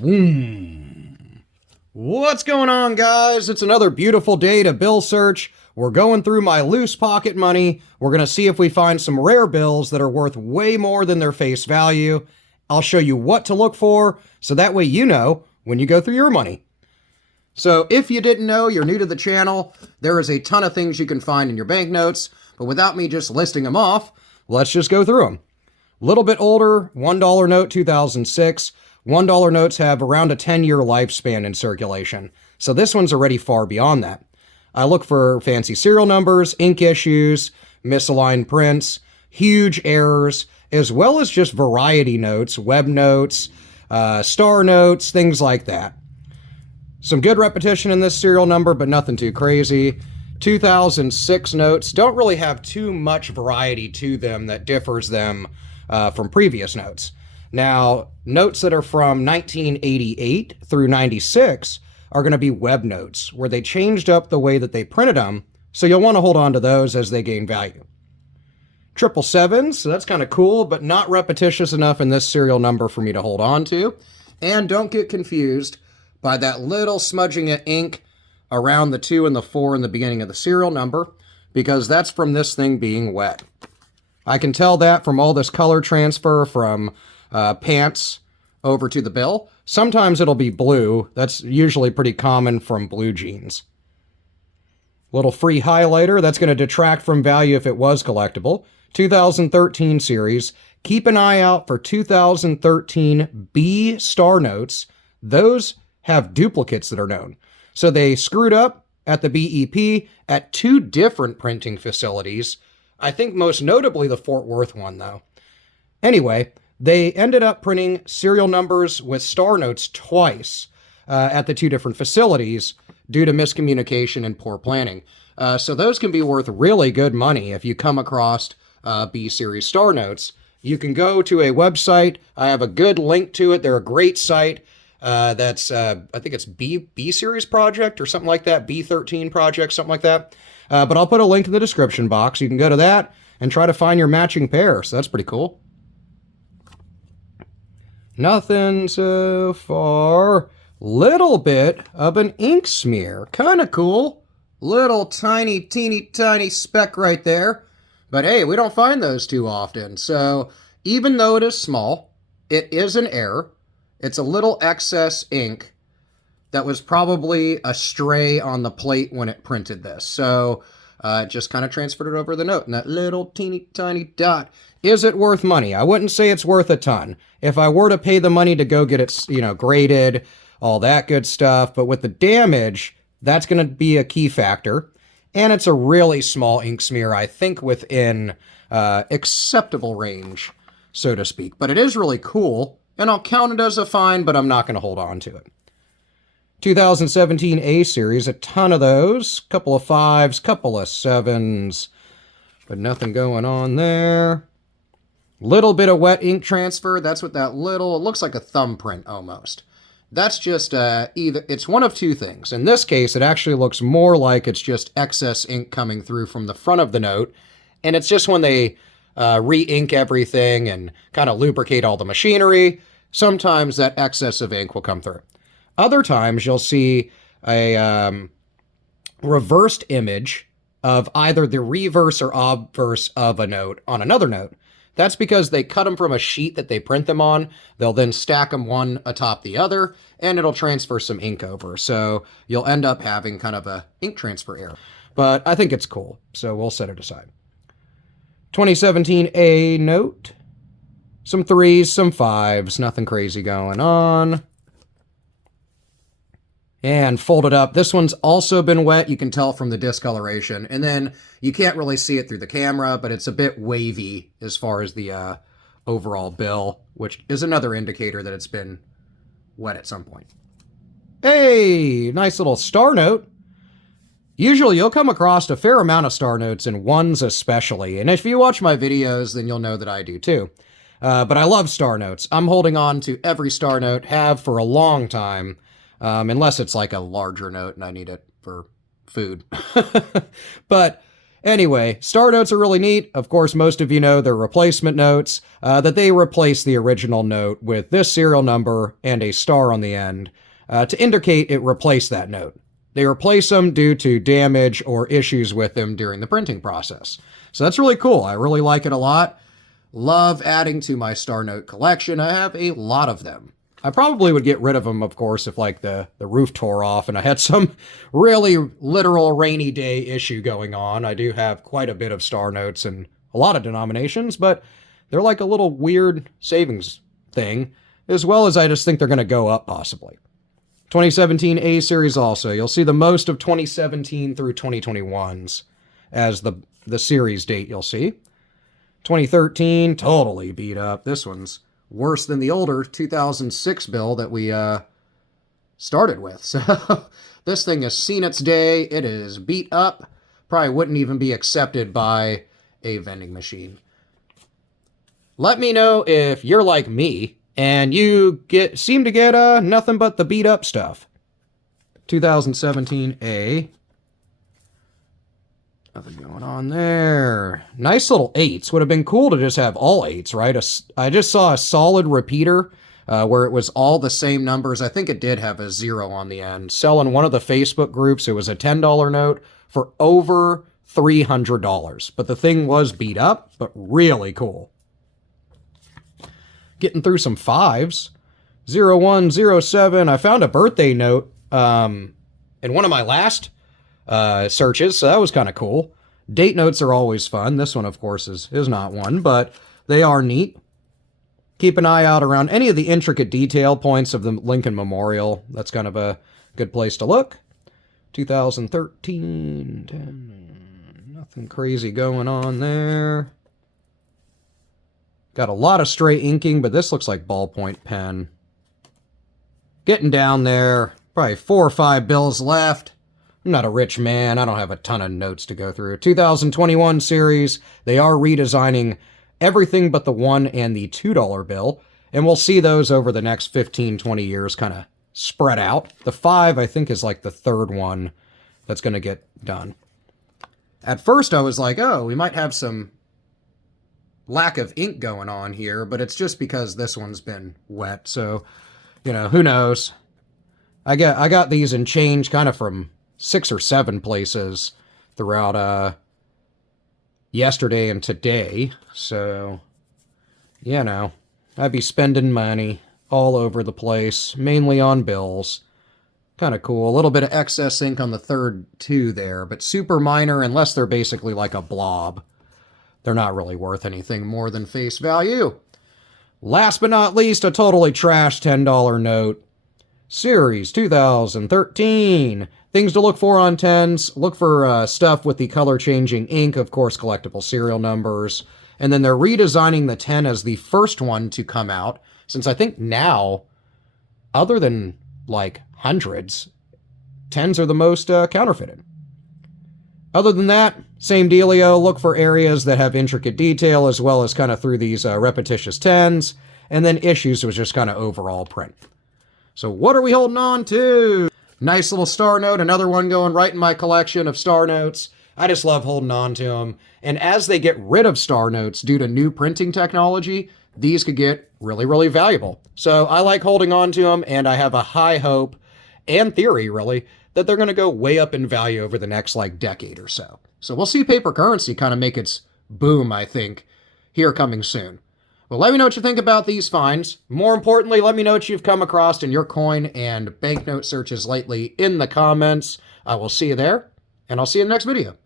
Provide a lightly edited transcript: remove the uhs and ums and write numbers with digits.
Boom. What's going on, guys? It's another beautiful day to bill search. We're going through my loose pocket money. We're going to see if we find some rare bills that are worth way more than their face value. I'll show you what to look for, so that way you know when you go through your money. So if you didn't know, you're new to the channel, there is a ton of things you can find in your banknotes, but without me just listing them off, let's just go through them. A little bit older, $1 note 2006. $1 notes have around a 10-year lifespan in circulation, so this one's already far beyond that. I look for fancy serial numbers, ink issues, misaligned prints, huge errors, as well as just variety notes, web notes, star notes, things like that. Some good repetition in this serial number, but nothing too crazy. 2006 notes don't really have too much variety to them that differs them from previous notes. Now, notes that are from 1988 through 96 are going to be web notes, where they changed up the way that they printed them, so you'll want to hold on to those as they gain value. 777s, so that's kind of cool, but not repetitious enough in this serial number for me to hold on to. And don't get confused by that little smudging of ink around the 2 and the 4 in the beginning of the serial number, because that's from this thing being wet. I can tell that from all this color transfer from pants over to the bill. Sometimes it'll be blue. That's usually pretty common from blue jeans. Little free highlighter. That's going to detract from value if it was collectible. 2013 series. Keep an eye out for 2013 B star notes. Those have duplicates that are known. So they screwed up at the BEP at 2 different printing facilities. I think most notably the Fort Worth one, though. Anyway, they ended up printing serial numbers with star notes twice at the 2 different facilities due to miscommunication and poor planning. So those can be worth really good money if you come across B-series star notes. You can go to a website. I have a good link to it. They're a great site. That's, I think it's B-series project or something like that. B13 project, something like that. But I'll put a link in the description box. You can go to that and try to find your matching pair. So that's pretty cool. Nothing so far. Little bit of an ink smear. Kind of cool. Little tiny, teeny, tiny speck right there. But hey, we don't find those too often. So even though it is small, it is an error. It's a little excess ink that was probably a stray on the plate when it printed this. So it just kind of transferred it over the note. And that little teeny tiny dot. Is it worth money? I wouldn't say it's worth a ton. If I were to pay the money to go get it, graded, all that good stuff. But with the damage, that's going to be a key factor. And it's a really small ink smear, I think within acceptable range, so to speak. But it is really cool. And I'll count it as a find, but I'm not going to hold on to it. 2017 A series, a ton of those. Couple of 5s, couple of 7s. But nothing going on there. Little bit of wet ink transfer. That's what that little, it looks like a thumbprint almost. That's just it's one of 2 things. In this case, it actually looks more like it's just excess ink coming through from the front of the note. And it's just when they re-ink everything and kind of lubricate all the machinery, sometimes that excess of ink will come through. Other times you'll see a reversed image of either the reverse or obverse of a note on another note. That's because they cut them from a sheet that they print them on. They'll then stack them one atop the other, and it'll transfer some ink over. So you'll end up having kind of a ink transfer error. But I think it's cool, so we'll set it aside. 2017 A note. Some 3s, some 5s. Nothing crazy going on. And folded up. This one's also been wet. You can tell from the discoloration. And then you can't really see it through the camera, but it's a bit wavy as far as the overall bill, which is another indicator that it's been wet at some point. Hey, nice little star note. Usually you'll come across a fair amount of star notes, and 1s especially. And if you watch my videos, then you'll know that I do too. But I love star notes. I'm holding on to every star note, have for a long time. Unless it's like a larger note and I need it for food. But Anyway, star notes are really neat. Of course, most of you know they're replacement notes, that they replace the original note with this serial number and a star on the end to indicate it replaced that note. They replace them due to damage or issues with them during the printing process. So that's really cool. I really like it a lot. Love adding to my star note collection. I have a lot of them. I probably would get rid of them, of course, if like the roof tore off and I had some really literal rainy day issue going on. I do have quite a bit of star notes and a lot of denominations, but they're like a little weird savings thing, as well as I just think they're going to go up possibly. 2017 A series also. You'll see the most of 2017 through 2021s as the series date you'll see. 2013, totally beat up. This one's worse than the older 2006 bill that we started with. So this thing has seen its day. It is beat up. Probably wouldn't even be accepted by a vending machine. Let me know if you're like me and you seem to get nothing but the beat up stuff. 2017 A. Nothing going on there. Nice little 8s. Would have been cool to just have all 8s, right? I just saw a solid repeater where it was all the same numbers. I think it did have a 0 on the end. Selling one of the Facebook groups. It was a $10 note for over $300. But the thing was beat up, but really cool. Getting through some 5s. 0107. I found a birthday note in one of my last searches, so that was kind of cool. Date notes are always fun. This one, of course, is not one, but they are neat. Keep an eye out around any of the intricate detail points of the Lincoln Memorial. That's kind of a good place to look. 2013, 10, nothing crazy going on there. Got a lot of stray inking, but this looks like ballpoint pen. Getting down there. Probably 4 or 5 bills left. I'm not a rich man. I don't have a ton of notes to go through. 2021 series. They are redesigning everything but the $1 and the $2 bill. And we'll see those over the next 15, 20 years kind of spread out. The 5, I think, is like the third one that's going to get done. At first, I was like, oh, we might have some lack of ink going on here, but it's just because this one's been wet. So, you know, who knows? I got these in change kind of from 6 or 7 places throughout yesterday and today. So, you know, I'd be spending money all over the place, mainly on bills. Kind of cool. A little bit of excess ink on the third 2 there, but super minor unless they're basically like a blob. They're not really worth anything more than face value. Last but not least, a totally trashed $10 note. Series 2013. Things to look for on 10s. Look for stuff with the color-changing ink, of course, collectible serial numbers. And then they're redesigning the 10 as the first one to come out, since I think now, other than, like, hundreds, 10s are the most counterfeited. Other than that, same dealio. Look for areas that have intricate detail, as well as kind of through these repetitious 10s. And then issues was just kind of overall print. So what are we holding on to? Nice little star note, another one going right in my collection of star notes. I just love holding on to them. And as they get rid of star notes due to new printing technology, these could get really, really valuable. So I like holding on to them, and I have a high hope and theory, really, that they're going to go way up in value over the next, like, decade or so. So we'll see paper currency kind of make its boom, I think, here coming soon. Well, let me know what you think about these finds. More importantly, let me know what you've come across in your coin and banknote searches lately in the comments. I will see you there, and I'll see you in the next video.